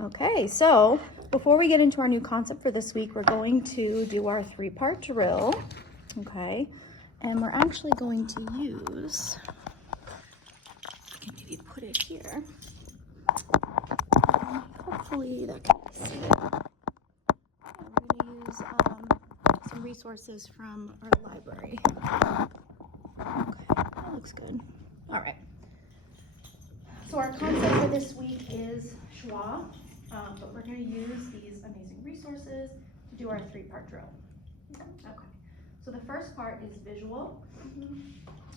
Okay, so before we get into our new concept for this week, we're going to do our 3-part drill. Okay, and we're actually going to use, I can maybe put it here. Hopefully that can be seen. We're going to use some resources from our library. Okay, that looks good. All right. So our concept for this week is schwa, but we're going to use these amazing resources to do our 3-part drill. Okay. So the first part is visual.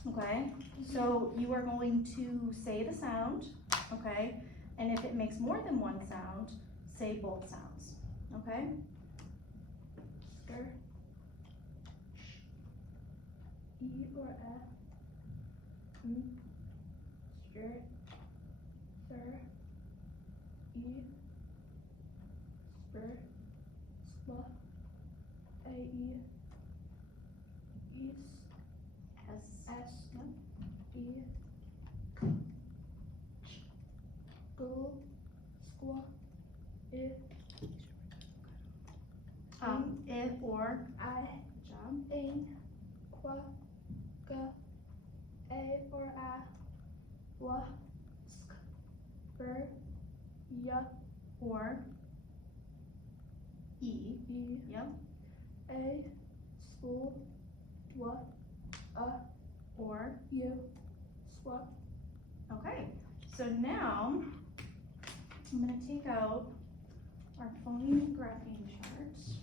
Okay. So you are going to say the sound. Okay. And if it makes more than one sound, say both sounds. Okay. Skr. E or F. Skr. Sir. E. Spr. Swa. A. E. East. S. E. Ch. Go. Squaw. I. It or I. job. In. Qua. Ga. A or A. Wa. Sk. Ber. Ya. Or E. E. Yep. A. Spo. Wa. A. Or U. Swa. okay. So now I'm going to take out our phone graphing charts.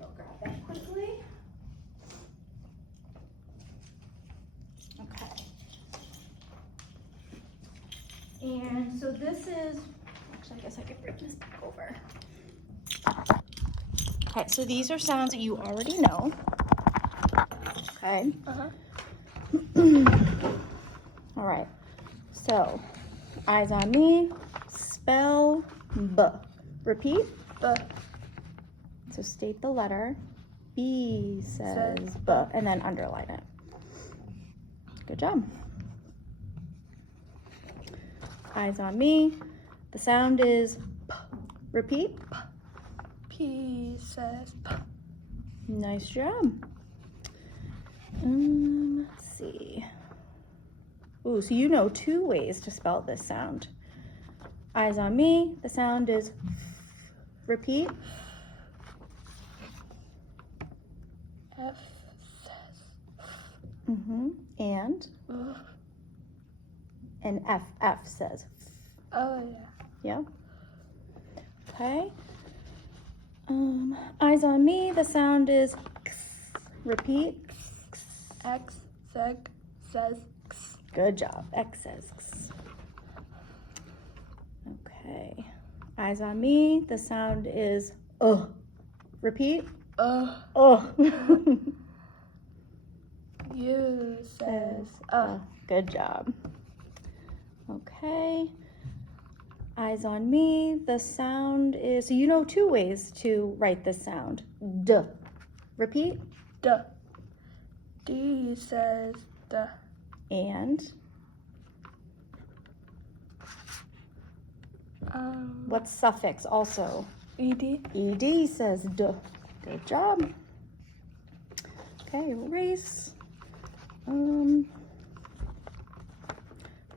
I'll grab that quickly. Okay. And so this is, actually I guess I could bring this back over. Okay, so these are sounds that you already know. Okay. All right. So, eyes on me, spell B. Repeat. B. So state the letter. B says B, and then underline it. Good job. Eyes on me. The sound is P. Repeat. P. P says P. Nice job. Let's see. Ooh, so you know 2 ways to spell this sound. Eyes on me. The sound is F. Repeat. F says And F. F says F. Oh yeah. Yeah. Okay. Eyes on me. The sound is X. Repeat. X says X. Good job. X says X. Okay. Eyes on me. The sound is Repeat. U says Good job. Okay. Eyes on me. The sound is, so you know 2 ways to write this sound. D. Repeat. D. D says D. And what's suffix also? ED. ED says D. Good job. Okay, erase.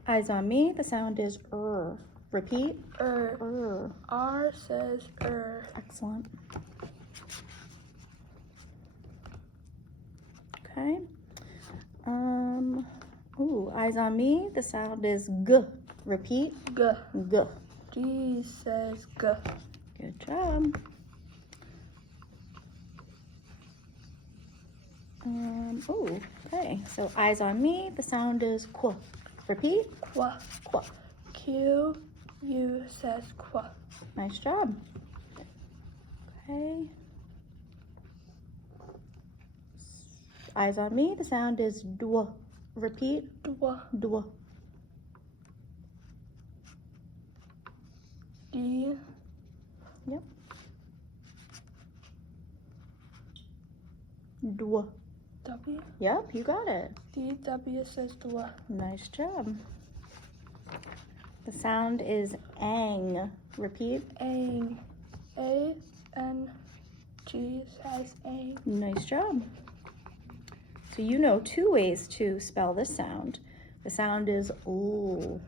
Eyes on me. The sound is Repeat. R says Excellent. Okay. Ooh, eyes on me. The sound is G. Repeat. G. G. G says G. Good job. Ooh, okay. So eyes on me. The sound is Qu. Repeat. Qua. Qu. Q. U says Qua. Nice job. Okay. Eyes on me. The sound is Dwa. Repeat. Dwa. Dwa. D. Yep. Dwa. W. Yep, you got it. D. W says Dwa. Nice job. The sound is Ang. Repeat. Ang. A-N-G says ang. Nice job. So you know 2 ways to spell this sound. The sound is ooh.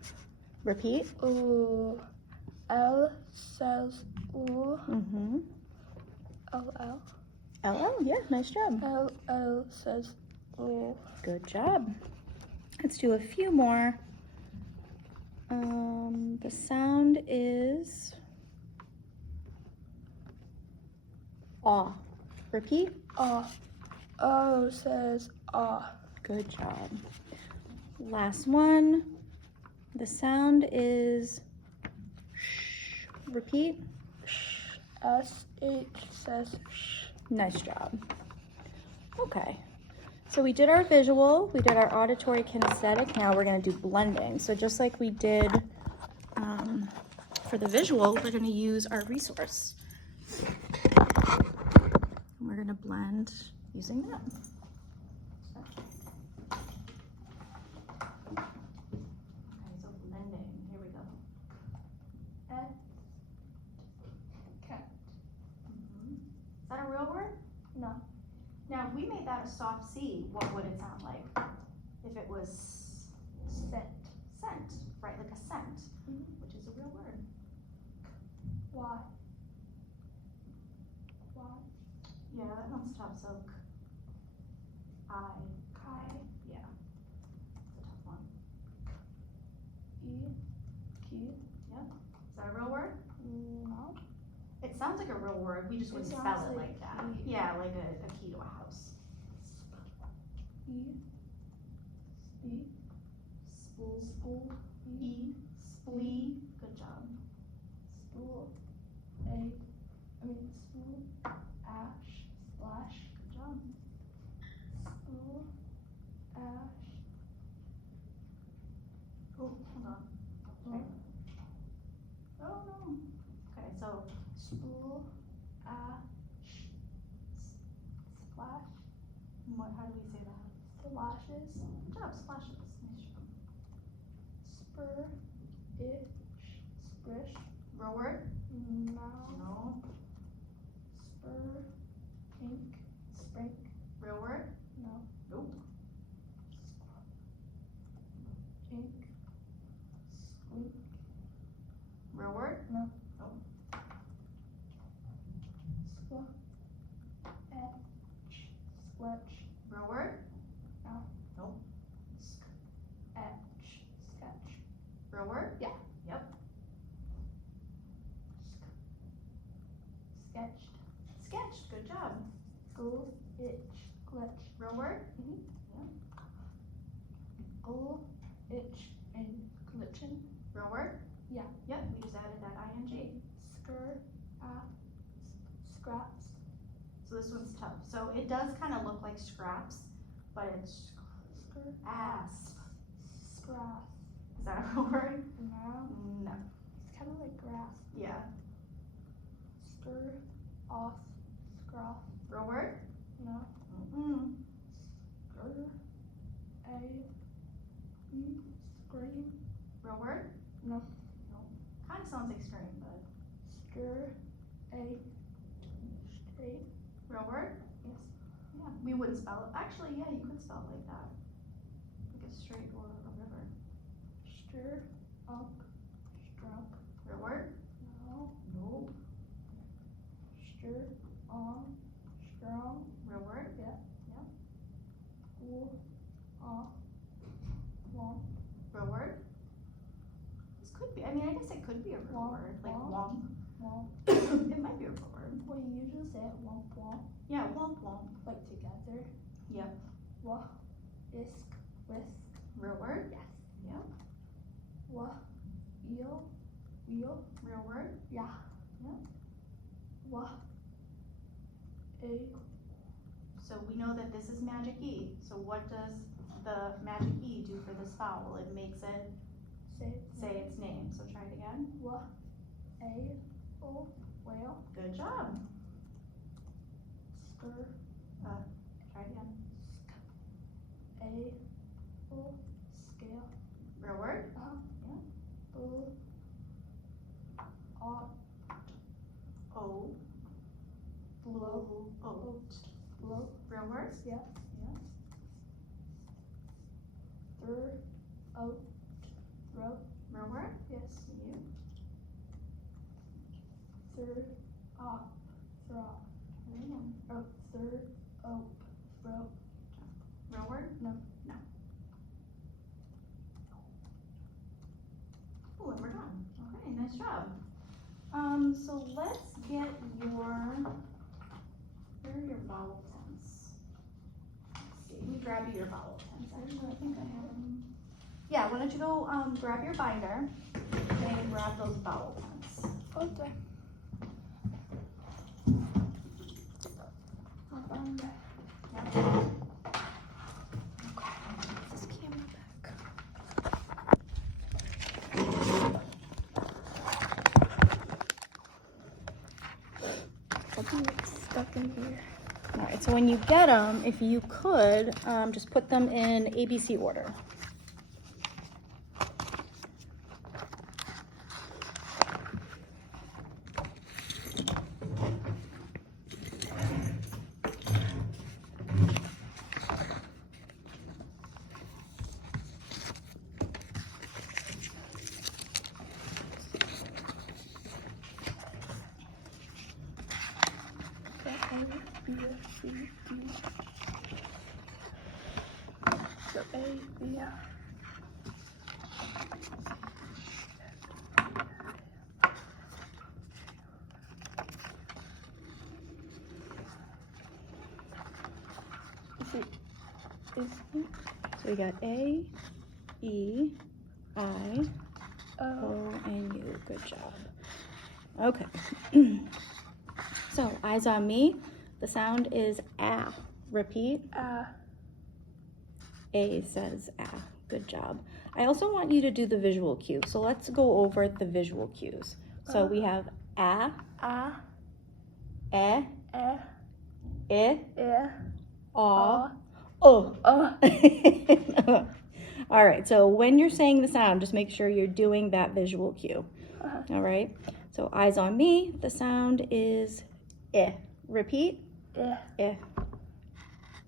Repeat. Ooh. L says ooh. Mm-hmm. L-L. L-L, yeah, nice job. L-L says ooh. Good job. Let's do a few more. The sound is aw. Repeat. Ah. O says ah. Good job. Last one. The sound is sh. Repeat. S-H says sh. Nice job. Okay. So we did our visual, we did our auditory kinesthetic, now we're going to do blending. So just like we did for the visual, we're going to use our resource. And we're going to blend using that. Okay, so blending, here we go. Cat. Is that a real word? No. Now, if we made that a soft C, what would it sound like? If it was Scent. scent, right? Like a scent, Mhm. which is a real word. Why? Why? Yeah, that one's tough. So, Kai. yeah, it's a tough one. E. Key. Is that a real word? No. It sounds like a real word. We just It wouldn't spell sounds it like like that. key. Yeah, like a key to a house. E. E. Spool, Spool. E, splee. Good job. Spool. Spool. Ash. Splash. Good job. Spool. Ash. Oh, hold on. Okay. Oh no. Okay, so Spool. Ash. Splash. what? How do we say that? Splashes. Good job. Splashes. Nice job. Spur. Itch. Sprish. Real word? No. No. Spur. Pink. Sprink. Real word? No. Nope. Ink. Squeak. Real word? No. Nope. Squat. Etch. Squetch. Real word? No. Nope. Etch. Sketch. Real word? Yeah. Yep. Sketched. Sketched. Good job. Glue. Itch. Glitch. Real word? Glue. Itch. And glitchin'. Real word? Yeah. Yep. We just added that ing. Skr. Scraps. So this one's tough. So it does kind of look like scraps, but it's Skr. asp. Scrap. Is that a real word? No. No. It's kind of like grass. Yeah. Skr. Off. Scruff. Real word? No. Mm-mm. Skr. A. E. Scream. Real word? No. Kind of sounds like scream, but Skr. A. Straight. real word? Yes. Yeah. We wouldn't spell it. Actually, yeah, you could spell it like that. Like a straight or a river. Stir. Up. Strunk. Real word? No. Nope. Stir. On. Strong. Real word? Cool. Off. Womp. Real word? This could be. I mean, I guess it could be a real Womp, word. Like womp. womp. Womp. It might be a real word. Well, you usually say it womp womp. Yeah, womp womp. Like together. Yep. Wah. Isk. Whisk. Real word? Yes. Yep. Wah. Eel. Wheel. Real word? Yeah. Yep. Wah. A. So we know that this is magic E. So what does the magic E do for this vowel? It makes it say its name. So try it again. Wah. A. O. Whale. Good job. Skr. Try it again. A. O. Scale. Real word? Uh-huh. Yeah. O. Oat. O. Blow. Oat. Blow. Real words? Yeah. Yeah. Oat. Throat. Real word? Yes. You. Op. Throat. Again. Oat. Oat. Throat. Real word? No. No. Oh, and we're done. Okay, nice job. So let's get your, where are your vowel pens? Let's see, let me grab you your vowel pens. Actually, I think I have them. Yeah, why don't you go grab your binder and grab those vowel pens. Okay. Yep. This camera back. I think it's stuck in here. All right, so when you get them, if you could, just put them in ABC order. So A, B. So we got A, E, I, O, and U. Good job. Okay. So eyes on me. The sound is ah. Repeat. A says ah. Good job. I also want you to do the visual cue. So let's go over the visual cues. So we have ah, eh, aw, oh. All right, so when you're saying the sound, just make sure you're doing that visual cue. All right, so eyes on me, the sound is eh. Repeat. Eh.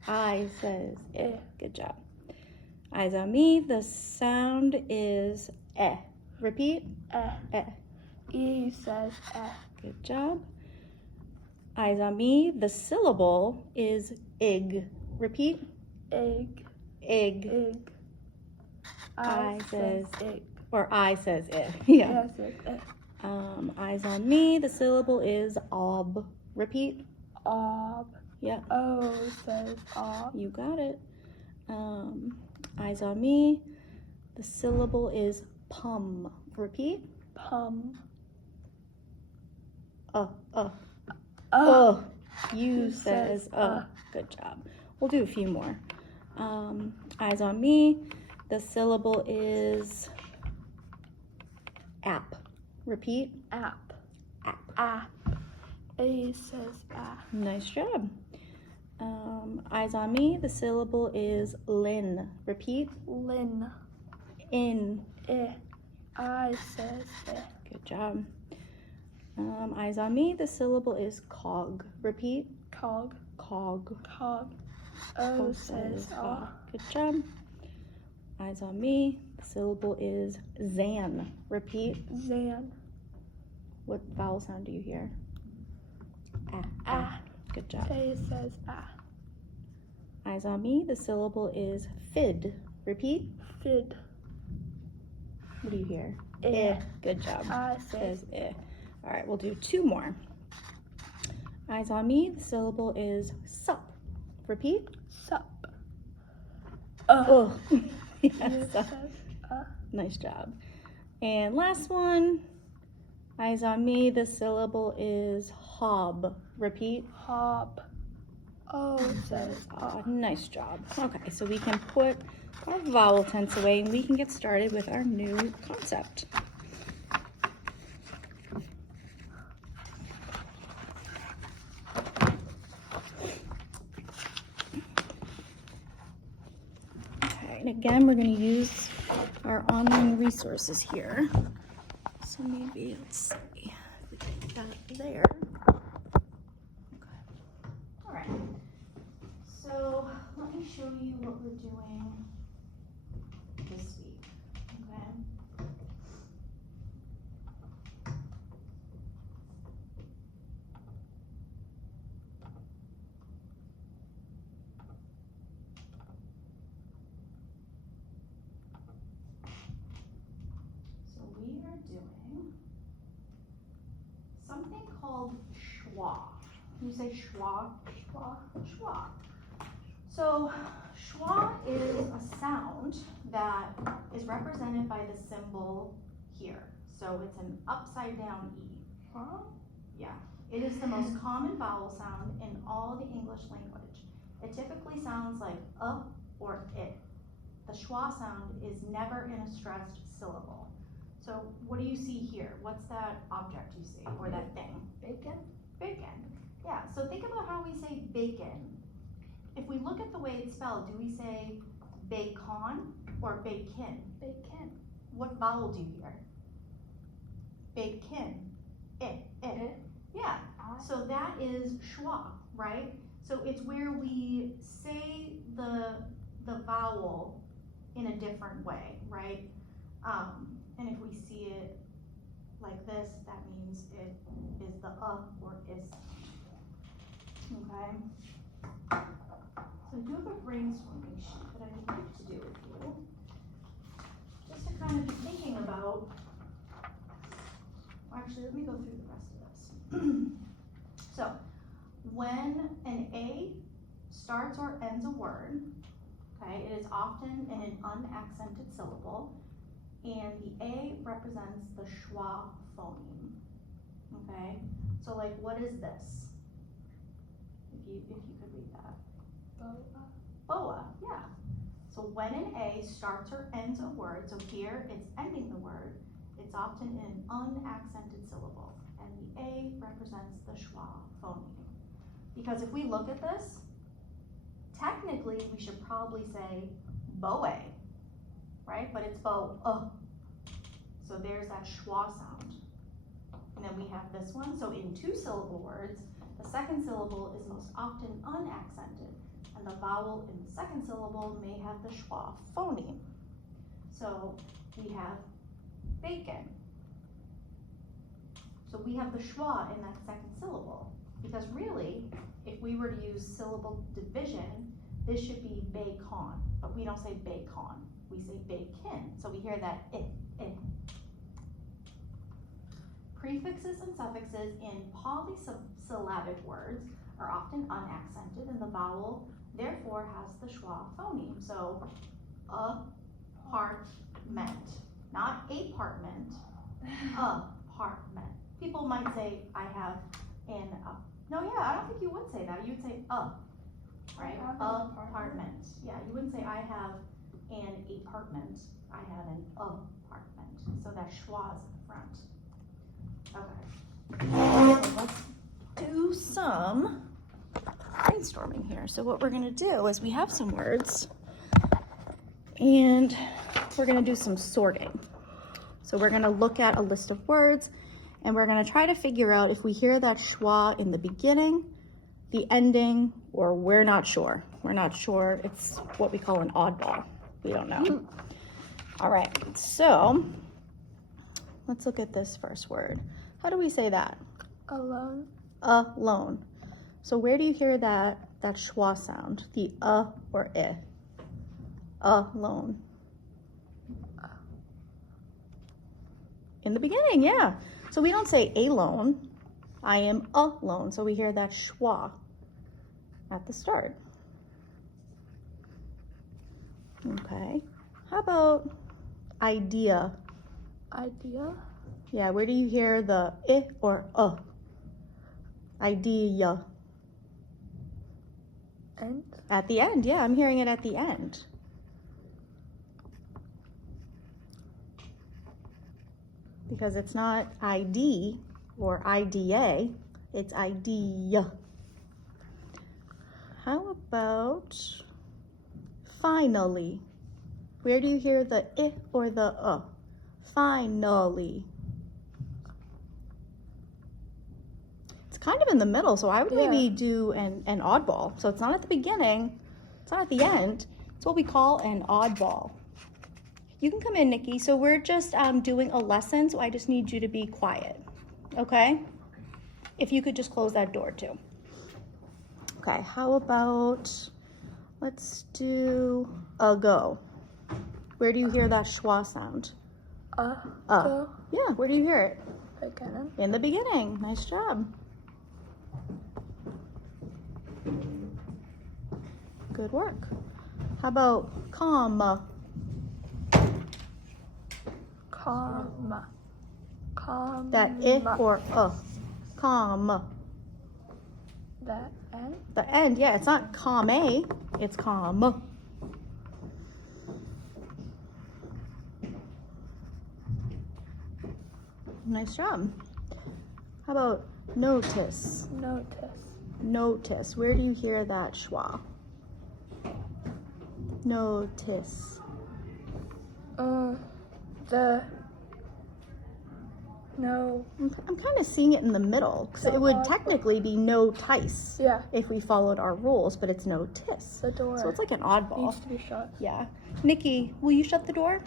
I says eh. Good job. Eyes on me, the sound is eh. Repeat. Eh. E says Good job. Eyes on me, the syllable is ig. Repeat. egg. Ig. I says egg. Or I says it. Yeah. Yeah, says egg. Eyes on me, the syllable is ob. Repeat. Ob. Yep. O says ob. You got it. Eyes on me, the syllable is pum. Repeat. Pum. You says Good job. We'll do a few more. Eyes on me, the syllable is app. Repeat. App. App. A says app. Nice job. Eyes on me, the syllable is lin. Repeat. Lin. In. I says Good job. Eyes on me, the syllable is cog. Repeat. Cog. Cog. O says ah. Good job. Eyes on me, the syllable is zan. Repeat. Zan. What vowel sound do you hear? Ah. Good job. A says ah. Eyes on me, the syllable is fid. Repeat. Fid. What do you hear? Good job. I says All right, we'll do two more. Eyes on me, the syllable is sup. Repeat. sup. Yes, sup. Says Nice job. And last one. Eyes on me, the syllable is hob. Repeat. hob. O says Nice job. Okay, so we can put our vowel tents away and we can get started with our new concept. Okay, and again, we're going to use our online resources here. So maybe, let's see. there. Okay. All right. So let me show you what we're doing this week. Okay. So we are doing something called schwa. Can you say schwa? Schwa. Schwa. So schwa is a sound that is represented by the symbol here. So it's an upside down E. Huh? Yeah. It is the most common vowel sound in all the English language. It typically sounds like or it. The schwa sound is never in a stressed syllable. So what do you see here? What's that object you see, or that thing? Bacon? Bacon. Yeah, so think about how we say bacon. If we look at the way it's spelled, do we say bacon or bacon? Bacon. What vowel do you hear? Bacon. It. Yeah, so that is schwa, right? So it's where we say the vowel in a different way, right? And if we see it like this, that means it is the or is. Okay? So I do have a brainstorming sheet that I would like to do with you, just to kind of be thinking about, actually let me go through the rest of this. So, when an A starts or ends a word, okay, it is often in an unaccented syllable, and the A represents the schwa phoneme, okay? So like, what is this? If you could read that. Boa. Boa, yeah. So when an A starts or ends a word, so here it's ending the word, it's often in an unaccented syllable, and the A represents the schwa phoneme. Because if we look at this, technically we should probably say boe, right? But it's bo. So there's that schwa sound. And then we have this one. So in two syllable words, the second syllable is most often unaccented, and the vowel in the second syllable may have the schwa phoneme. So we have bacon. So we have the schwa in that second syllable, because really, if we were to use syllable division, this should be bacon, but we don't say bacon, we say bacon. So we hear that it. Prefixes and suffixes in polysyllabic words are often unaccented, and the vowel therefore has the schwa phoneme. So apartment, not apartment, apartment. People might say I have an no, yeah, I don't think you would say that. You'd say right? Apartment. Yeah, you wouldn't say I have an apartment. I have an apartment. So that schwa is in the front. Okay. So let's do some brainstorming here. So what we're gonna do is we have some words, and we're gonna do some sorting. So we're gonna look at a list of words, and we're gonna try to figure out if we hear that schwa in the beginning, the ending, or we're not sure. We're not sure. It's what we call an oddball. We don't know. All right, so let's look at this first word. How do we say that? Alone. Alone. So where do you hear that schwa sound? The or I? Alone. In the beginning, yeah. So we don't say alone. I am alone. So we hear that schwa at the start. Okay. How about idea? Idea. Yeah, where do you hear the I or Idea. End. At the end, yeah, I'm hearing it at the end. Because it's not ID or IDA, it's idea. How about finally? Where do you hear the I or the Finally. kind of in the middle, so I would Yeah. maybe do an oddball. So it's not at the beginning, it's not at the end. It's what we call an oddball. You can come in, Nikki. So we're just doing a lesson, so I just need you to be quiet, okay? If you could just close that door too. Okay, how about, let's do a go. Where do you hear that schwa sound? Go. Yeah, where do you hear it? Again. In the beginning. Nice job. Good work. How about comma? Comma. Comma. That I or comma. That end. The end, yeah, it's not comma, it's comma. Nice job. How about notice? Notice. Notice. Where do you hear that schwa? Notice. No. I'm kind of seeing it in the middle because it would technically be notice Yeah. if we followed our rules, but it's notice. The door. So it's like an oddball. Needs to be shut. Yeah. Nikki, will you shut the door?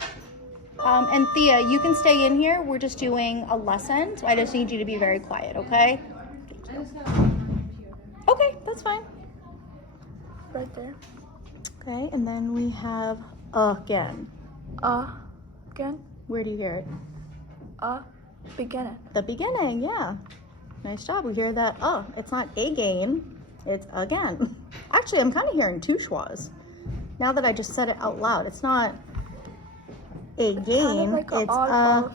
And Thea, you can stay in here. We're just doing a lesson, so I just need you to be very quiet, okay? Okay, that's fine. Right there. Okay, and then we have again. Again. Where do you hear it? Beginning. The beginning, yeah. Nice job. We hear that. It's not again, it's again. Actually, I'm kind of hearing two schwas. Now that I just said it out loud, it's not again, like an it's oddball.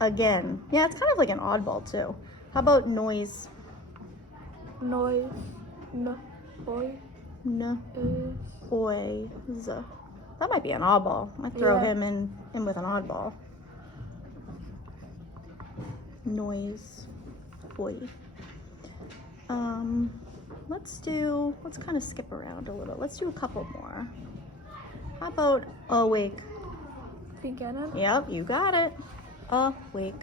again. Yeah, it's kind of like an oddball too. How about noise? Noise. No. Boy. No. Is. Boys. That might be an oddball. I throw Yeah. him in with an oddball. Noise. Boy. Let's kind of skip around a little. Let's do a couple more. How about awake? Beginning. Yep, you got it. Awake.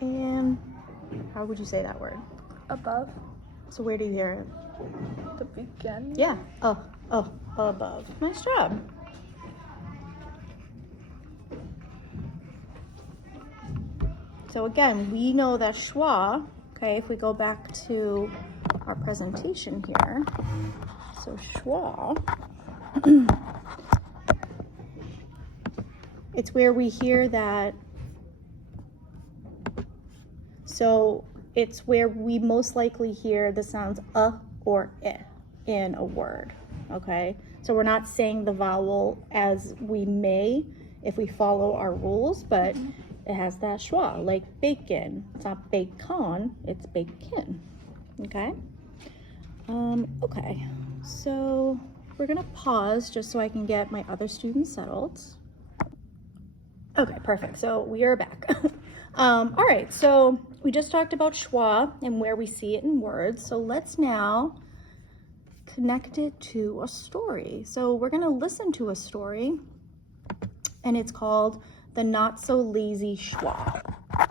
And how would you say that word? Above. So where do you hear it? The beginning. Yeah. Above. Nice job. So again, we know that schwa, okay, if we go back to our presentation here. So schwa, it's where we hear that, so it's where we most likely hear the sounds or I in a word, okay? So we're not saying the vowel as we may if we follow our rules, but it has that schwa, like bacon. It's not bacon, it's bacon, okay? Okay, so we're gonna pause just so I can get my other students settled. Okay, perfect, so we are back. All right, so we just talked about schwa and where we see it in words. So let's now connect it to a story. So we're gonna listen to a story and it's called The Not So Lazy Schwa,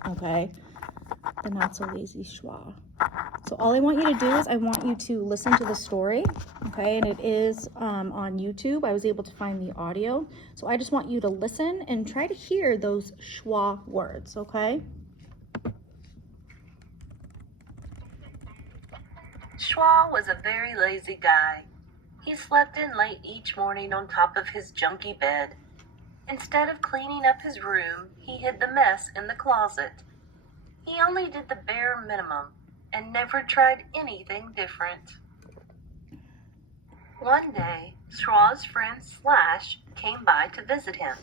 okay? The Not So Lazy Schwa. So all I want you to do is I want you to listen to the story, okay? And it is on YouTube. I was able to find the audio. So I just want you to listen and try to hear those schwa words, okay? Schwa was a very lazy guy. He slept in late each morning on top of his junky bed. Instead of cleaning up his room, he hid the mess in the closet. He only did the bare minimum and never tried anything different. One day, Schwa's friend Slash came by to visit him.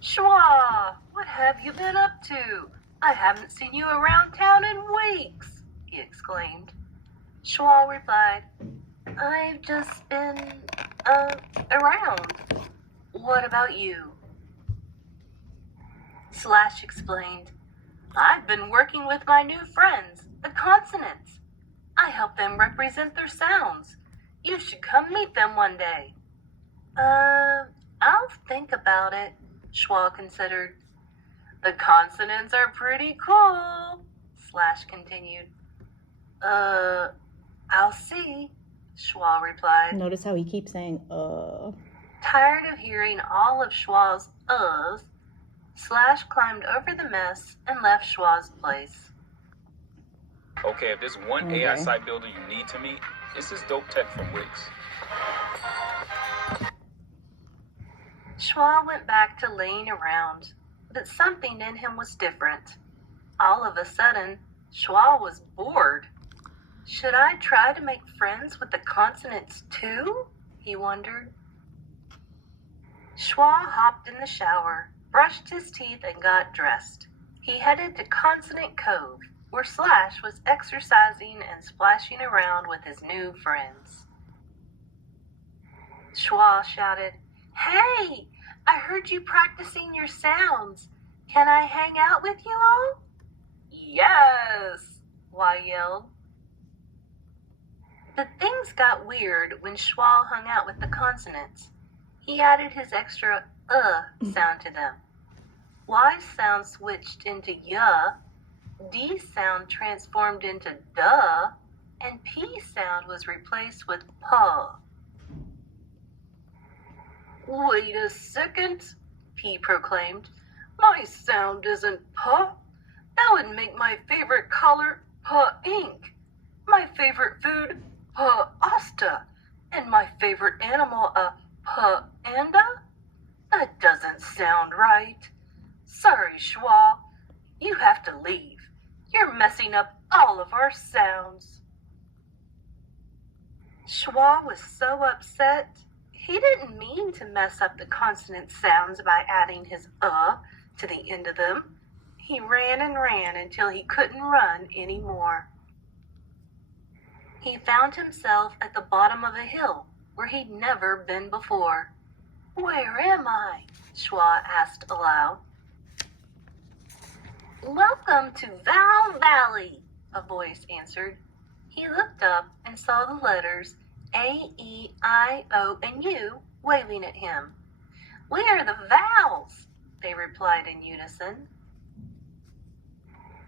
"Schwa, what have you been up to? I haven't seen you around town in weeks," he exclaimed. Schwa replied, "I've just been, around. What about you?" Slash explained, "I've been working with my new friends, the consonants. I help them represent their sounds. You should come meet them one day." I'll think about it," Schwa considered. The consonants are pretty cool, Slash continued. I'll see, Schwa replied. Notice how he keeps saying, Tired of hearing all of Schwa's uhs, Slash climbed over the mess and left Schwa's place. Okay, if there's one Okay. AI site builder you need to meet, this is Dope Tech from Wix. Schwa went back to laying around, but something in him was different. All of a sudden, Schwa was bored. Should I try to make friends with the consonants too? He wondered. Schwa hopped in the shower, brushed his teeth, and got dressed. He headed to Consonant Cove, where Slash was exercising and splashing around with his new friends. Schwa shouted, "Hey, I heard you practicing your sounds. Can I hang out with you all?" "Yes," Schwa yelled. But things got weird when Schwa hung out with the consonants. He added his extra sound to them. Y sound switched into y, D sound transformed into duh, and P sound was replaced with puh. "Wait a second," P proclaimed. "My sound isn't puh. That would make my favorite color ink, my favorite food asta, and my favorite animal a panda? That doesn't sound right. Sorry, Schwa. You have to leave. You're messing up all of our sounds." Schwa was so upset. He didn't mean to mess up the consonant sounds by adding his to the end of them. He ran and ran until he couldn't run anymore. He found himself at the bottom of a hill where he'd never been before. "Where am I?" Schwa asked aloud. "Welcome to Val Valley," a voice answered. He looked up and saw the letters A, E, I, O, and U waving at him. "We are the Vals," they replied in unison.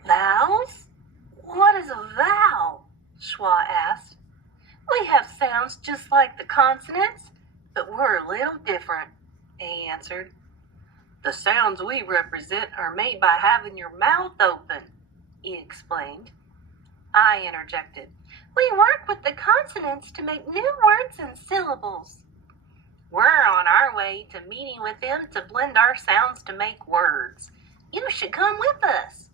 "Vowels? What is a vowel?" Schwa asked. "We have sounds just like the consonants, but we're a little different," they answered. "The sounds we represent are made by having your mouth open," he explained. I interjected. "We work with the consonants to make new words and syllables." "We're on our way to meeting with them to blend our sounds to make words. You should come with us,"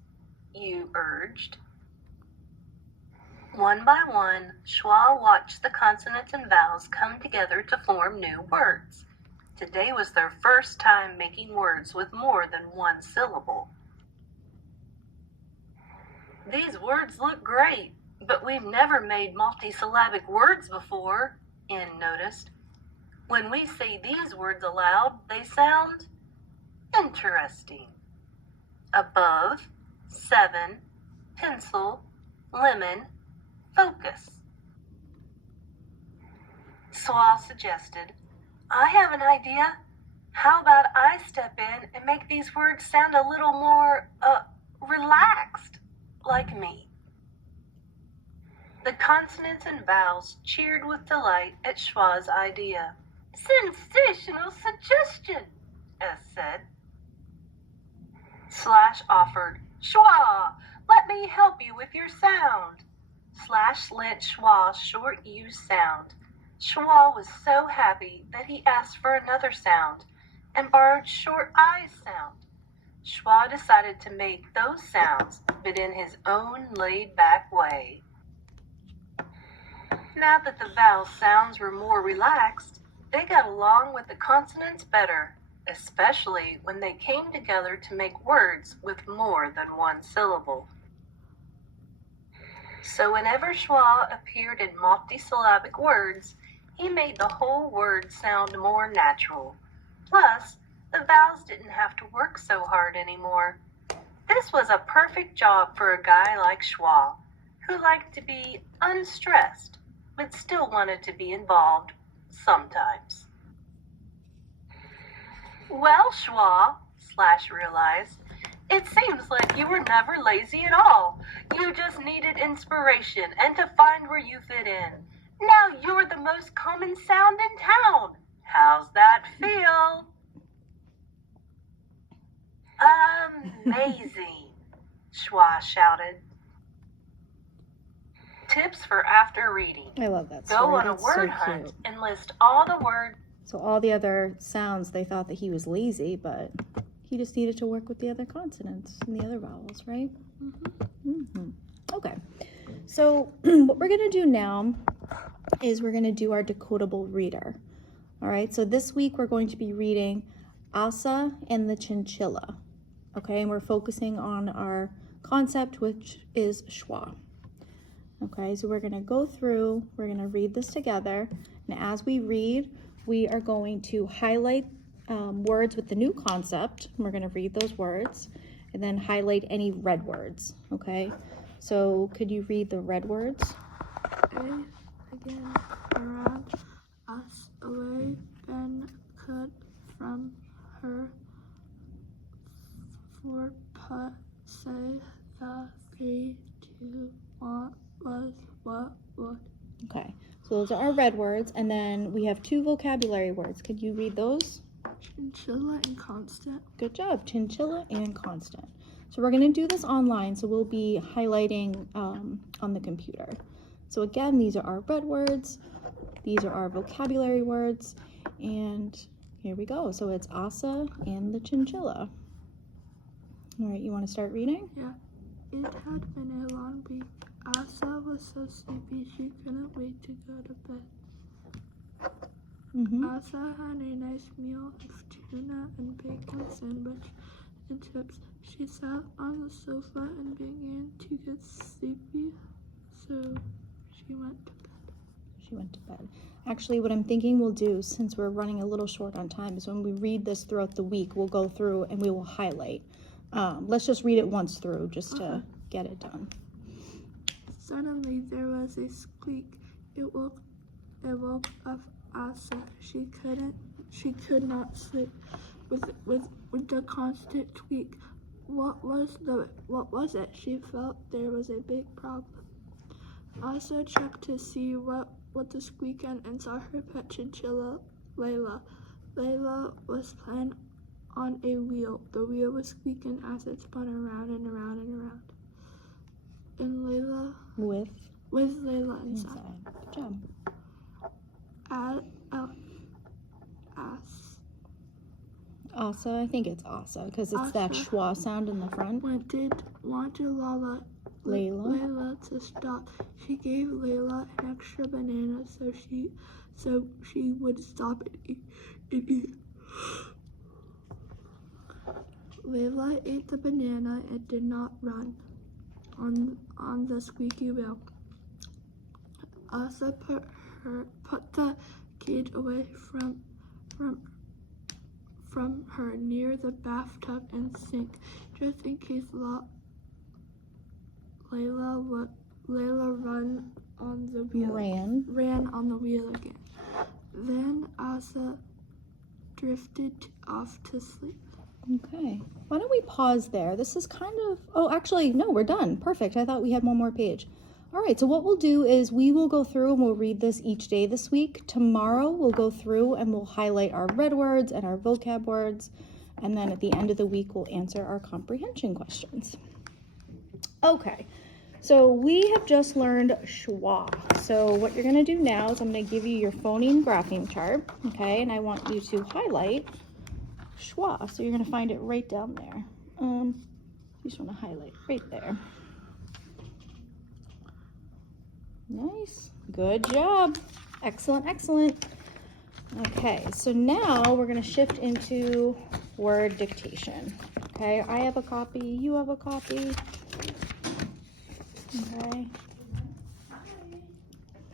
you urged. One by one, Schwa watched the consonants and vowels come together to form new words. Today was their first time making words with more than one syllable. "These words look great, but we've never made multisyllabic words before," N noticed. "When we say these words aloud, they sound interesting. Above, 7, pencil, lemon, focus." Schwa suggested, "I have an idea. How about I step in and make these words sound a little more, relaxed, like me?" The consonants and vowels cheered with delight at Schwa's idea. "Sensational suggestion," S said. Slash offered, "Schwa, let me help you with your sound." Slash lent Schwa short U sound. Schwa was so happy that he asked for another sound and borrowed short I sound. Schwa decided to make those sounds, but in his own laid-back way. Now that the vowel sounds were more relaxed, they got along with the consonants better, especially when they came together to make words with more than one syllable. So whenever Schwa appeared in multisyllabic words, he made the whole word sound more natural. Plus, the vowels didn't have to work so hard anymore. This was a perfect job for a guy like Schwa, who liked to be unstressed, but still wanted to be involved sometimes. "Well, Schwa," Slash realized, It seems like you were never lazy at all. You just needed inspiration and to find where you fit in. Now you're the most common sound in town. How's that feel? Amazing, Schwa shouted. Tips for after reading. I love that Go story. on a That's word so hunt cute. and list all the words. So all the other sounds, they thought that he was lazy, but he just needed to work with the other consonants and the other vowels, right? Okay. So what we're going to do now is we're going to do our decodable reader. All right. So this week we're going to be reading Asa and the Chinchilla. Okay. And we're focusing on our concept, which is schwa. Okay. So we're going to go through, we're going to read this together. And as we read, we are going to highlight words with the new concept. We're going to read those words and then highlight any red words. Okay. So could you read the red words? A again around us away and cut from her for put say the 3, 2, 1 was what would. Okay. So those are our red words. And then we have 2 vocabulary words. Could you read those? Chinchilla and constant. Good job. Chinchilla and constant. So we're going to do this online. So we'll be highlighting on the computer. So again, these are our red words. These are our vocabulary words. And here we go. So it's Asa and the Chinchilla. All right, you want to start reading? Yeah. It had been a long week. Asa was so sleepy she couldn't wait to go to bed. Asa had a nice meal of tuna and bacon sandwich and chips. She sat on the sofa and began to get sleepy, so she went to bed. She went to bed. Actually, what I'm thinking we'll do, since we're running a little short on time, is when we read this throughout the week, we'll go through and we will highlight. Let's just read it once through just to get it done. Suddenly there was a squeak. It woke up Asa. She could not sleep with the constant tweak. What was it? She felt there was a big problem. Asa checked to see what the squeak and saw her pet chinchilla, Layla. Layla was playing on a wheel. The wheel was squeaking as it spun around and around and around. And Layla with Layla inside. Good job. Asa, I think it's Asa because it's that Asa schwa sound in the front. wanted Layla to stop. She gave Layla an extra banana so she would stop and eat. Layla ate the banana and did not run on the squeaky wheel. Asa put the kid away from her near the bathtub and sink, just in case Layla ran on the wheel. Ran on the wheel again. Then Asa drifted off to sleep. Okay. Why don't we pause there? This is kind of... Oh, actually, no, we're done. Perfect. I thought we had one more page. All right, so what we'll do is we will go through and we'll read this each day this week. Tomorrow, we'll go through and we'll highlight our red words and our vocab words. And then at the end of the week, we'll answer our comprehension questions. Okay, so we have just learned schwa. So what you're going to do now is I'm going to give you your phoneme grapheme chart, okay? And I want you to highlight schwa. So you're going to find it right down there. You just want to highlight right there. Nice. Good job. Excellent, excellent. Okay, so now we're going to shift into word dictation. Okay, I have a copy, you have a copy. Okay.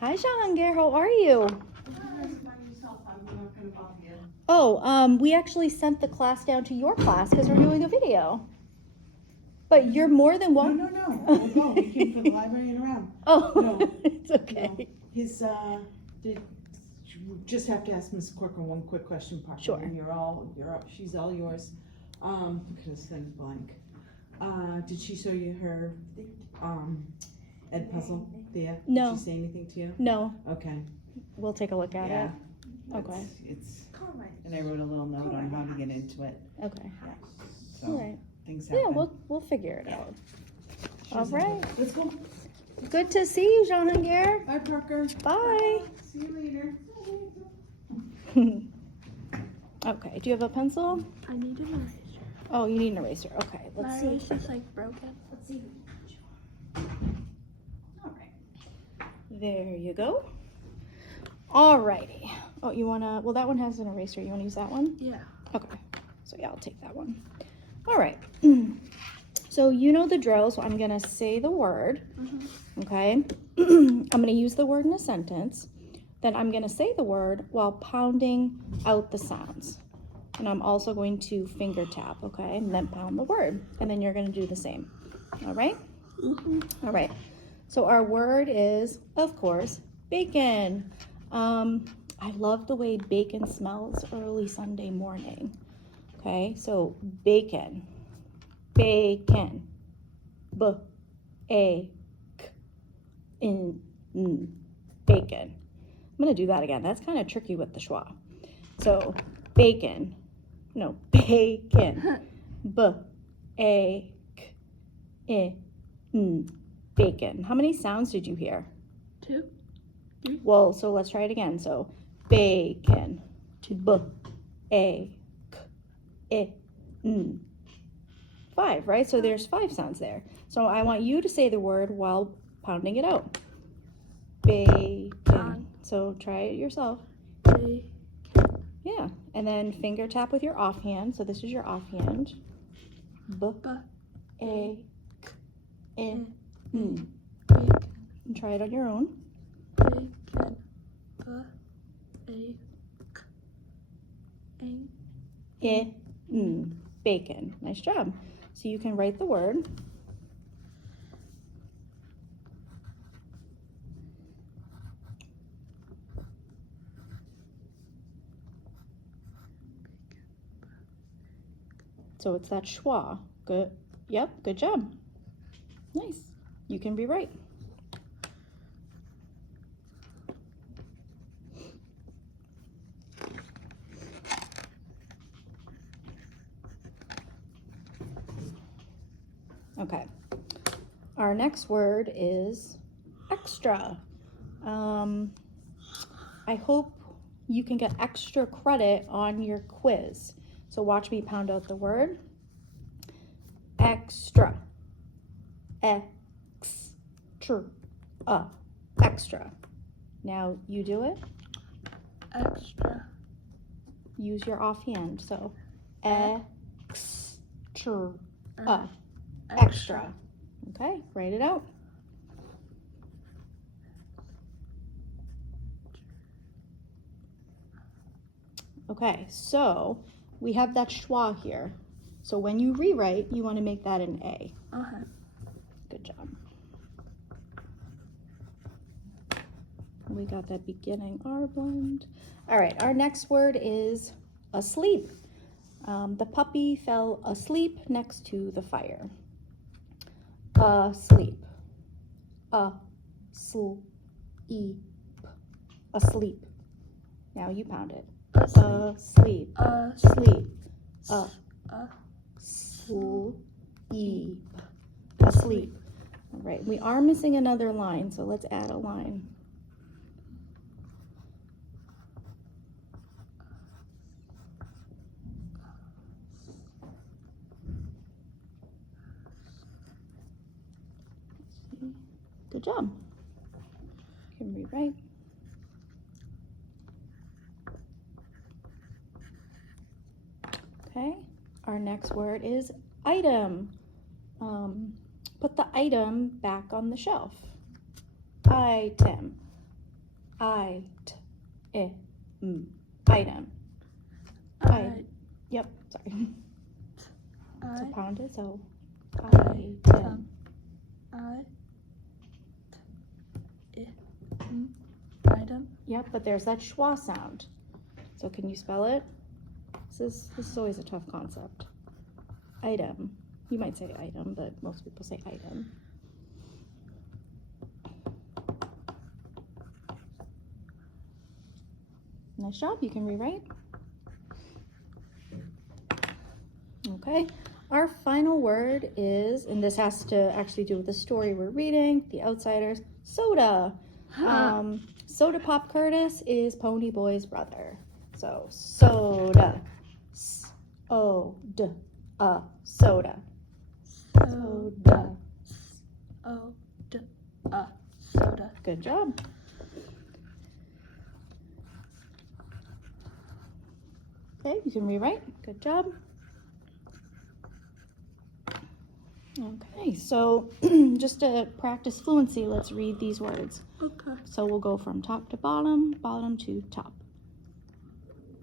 Hi, Jahangir, how are you? Oh, we actually sent the class down to your class because we're doing a video. But you're more than welcome. No. We'll go. We came from the library and around. Oh, No. it's okay. No. His, you just have to ask Ms. Corcoran one quick question, Parker. Sure. And she's all yours. Because thing's blank. Did she show you her, Ed puzzle, Thea? No. Did she say anything to you? No, Okay. we'll take a look at Yeah. it. Okay. It's, and I wrote a little note on how to get into it, Okay. so All right. things happen. Yeah, we'll figure it out. She All was into right. it. Let's go. Good to see you, Jean Hunger. Bye, Parker. Bye. See you later. Okay, do you have a pencil? I need an eraser. Oh, you need an eraser. Okay, My let's see. eraser's like broken. Let's see. All right. There you go. Alrighty. Oh, you wanna, well, that one has an eraser. You wanna use that one? Yeah. Okay. So yeah, I'll take that one. All right. So you know the drill, so I'm gonna say the word, okay? I'm gonna use the word in a sentence. Then I'm gonna say the word while pounding out the sounds. And I'm also going to finger tap, okay? And then pound the word. And then you're gonna do the same, all right? All right. So our word is, of course, bacon. I love the way bacon smells early Sunday morning. Okay, so bacon, bacon, bacon. I'm gonna do that again. That's kind of tricky with the schwa. So bacon, no, bacon, bacon. How many sounds did you hear? 2. Well, so let's try it again. So bacon, five, right? So there's 5 sounds there. So I want you to say the word while pounding it out. Bacon. So try it yourself. Bacon. Yeah. And then finger tap with your offhand. So this is your offhand. Bacon. And try it on your own. Bacon. Bacon. Nice job. So you can write the word. So it's that schwa. Good. Yep, good job. Nice. You can be right. Okay. Our next word is extra. I hope you can get extra credit on your quiz. So watch me pound out the word. Extra. Extra. Now you do it. Extra. Use your offhand. So extra. Extra. Okay, write it out. Okay, so we have that schwa here. So when you rewrite, you want to make that an A. Good job. We got that beginning R blend. All right, our next word is asleep. The puppy fell asleep next to the fire. Asleep. Asleep. Asleep. Now you pound it. Asleep. Sleep. Sleep. Asleep. All right, we are missing another line, so let's add a line. Good job. You can rewrite. Okay, our next word is item. Put the item back on the shelf. Item. Item. Yep, sorry. So pound it, so item. Item. Yep, but there's that schwa sound. So can you spell it? This is always a tough concept. Item. You might say item, but most people say item. Nice job. You can rewrite. Okay. Our final word is, and this has to actually do with the story we're reading, The Outsiders, soda. Soda Pop Curtis is Pony Boy's brother. So, soda. S-O-D-A. Soda. Soda. Soda. Good job. Okay, you can rewrite. Good job. Okay, so just to practice fluency, let's read these words. Okay. So we'll go from top to bottom, bottom to top.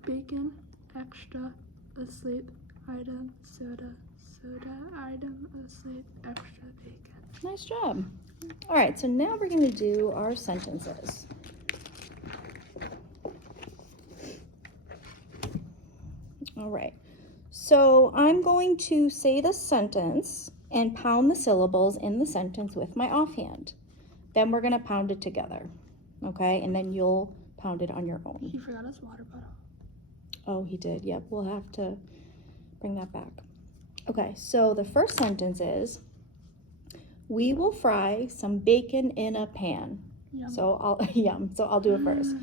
Bacon, extra, asleep, item, soda, soda, item, asleep, extra, bacon. Nice job. All right, so now we're going to do our sentences. All right, so I'm going to say the sentence and pound the syllables in the sentence with my offhand. Then we're going to pound it together, okay? And then you'll pound it on your own. He forgot his water bottle. Oh, he did. Yep, we'll have to bring that back. Okay, so the first sentence is, we will fry some bacon in a pan. Yum. So I'll do it first.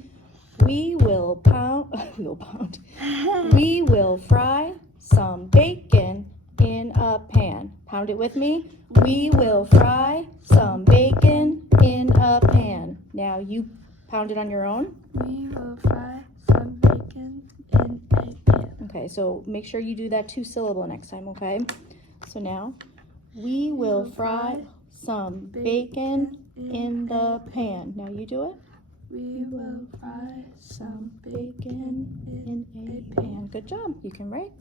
We will pound. We will fry some bacon in a pan. Pound it with me. We will fry some bacon in a pan. Now you pound it on your own. We will fry some bacon in a pan. Okay, so make sure you do that 2-syllable next time, okay? So now, we will fry some bacon in the pan. Now you do it. We will fry some Bacon in a pan. Good job. You can write.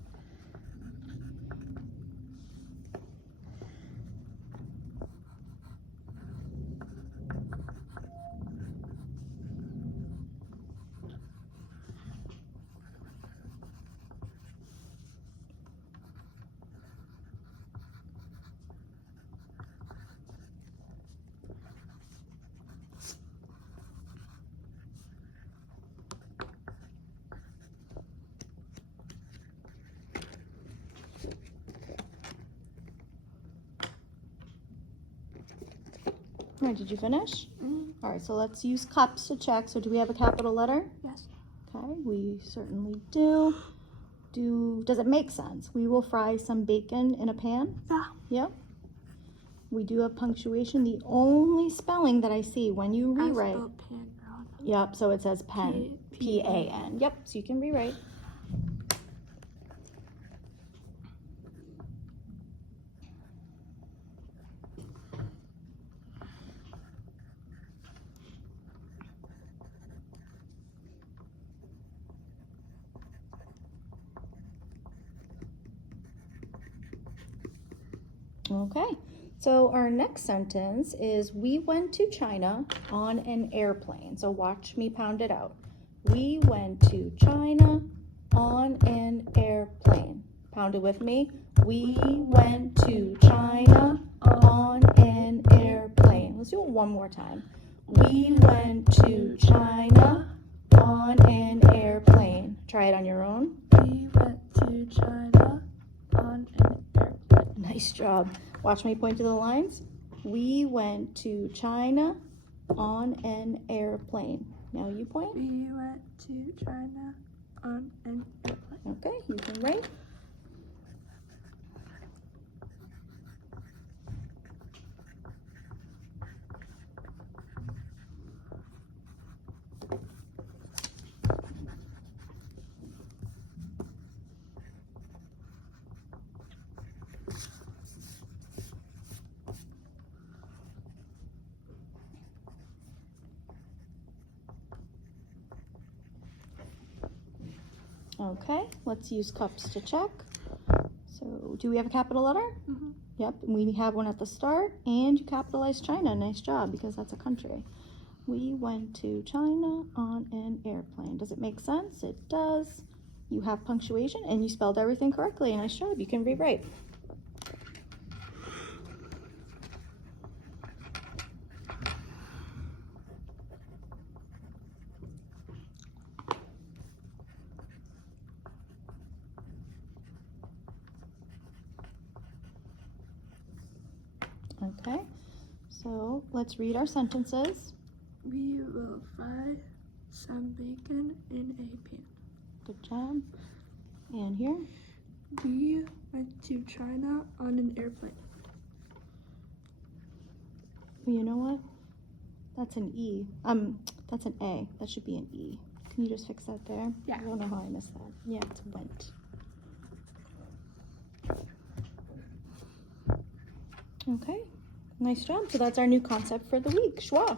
All right, did you finish? All right, so let's use cups to check. So do we have a capital letter? Yes. Okay, we certainly do. Does it make sense? We will fry some bacon in a pan? Yeah. Yep. We do have punctuation. The only spelling that I see when you I rewrite. spelled pan wrong. Yep, so it says pen. P-A-N. Yep, so you can rewrite. Okay, so our next sentence is, we went to China on an airplane. So watch me pound it out. We went to China on an airplane. Pound it with me. We went to China on an airplane. Let's do it one more time. We went to China on an airplane. Try it on your own. We went to China on an airplane. Nice job. Watch me point to the lines. We went to China on an airplane. Now you point. We went to China on an airplane. Okay, you can write. Okay, let's use cups to check. So, do we have a capital letter? Mhm. Yep, we have one at the start, and you capitalized China. Nice job, because that's a country. We went to China on an airplane. Does it make sense? It does. You have punctuation, and you spelled everything correctly. Nice job. You can rewrite. Okay, so let's read our sentences. We will fry some bacon in a pan. Good job. And here. We went to China on an airplane. Well, you know what? That's an E. That's an A. That should be an E. Can you just fix that there? Yeah. I don't know how I missed that. Yeah, it's went. Okay, nice job. So that's our new concept for the week, schwa.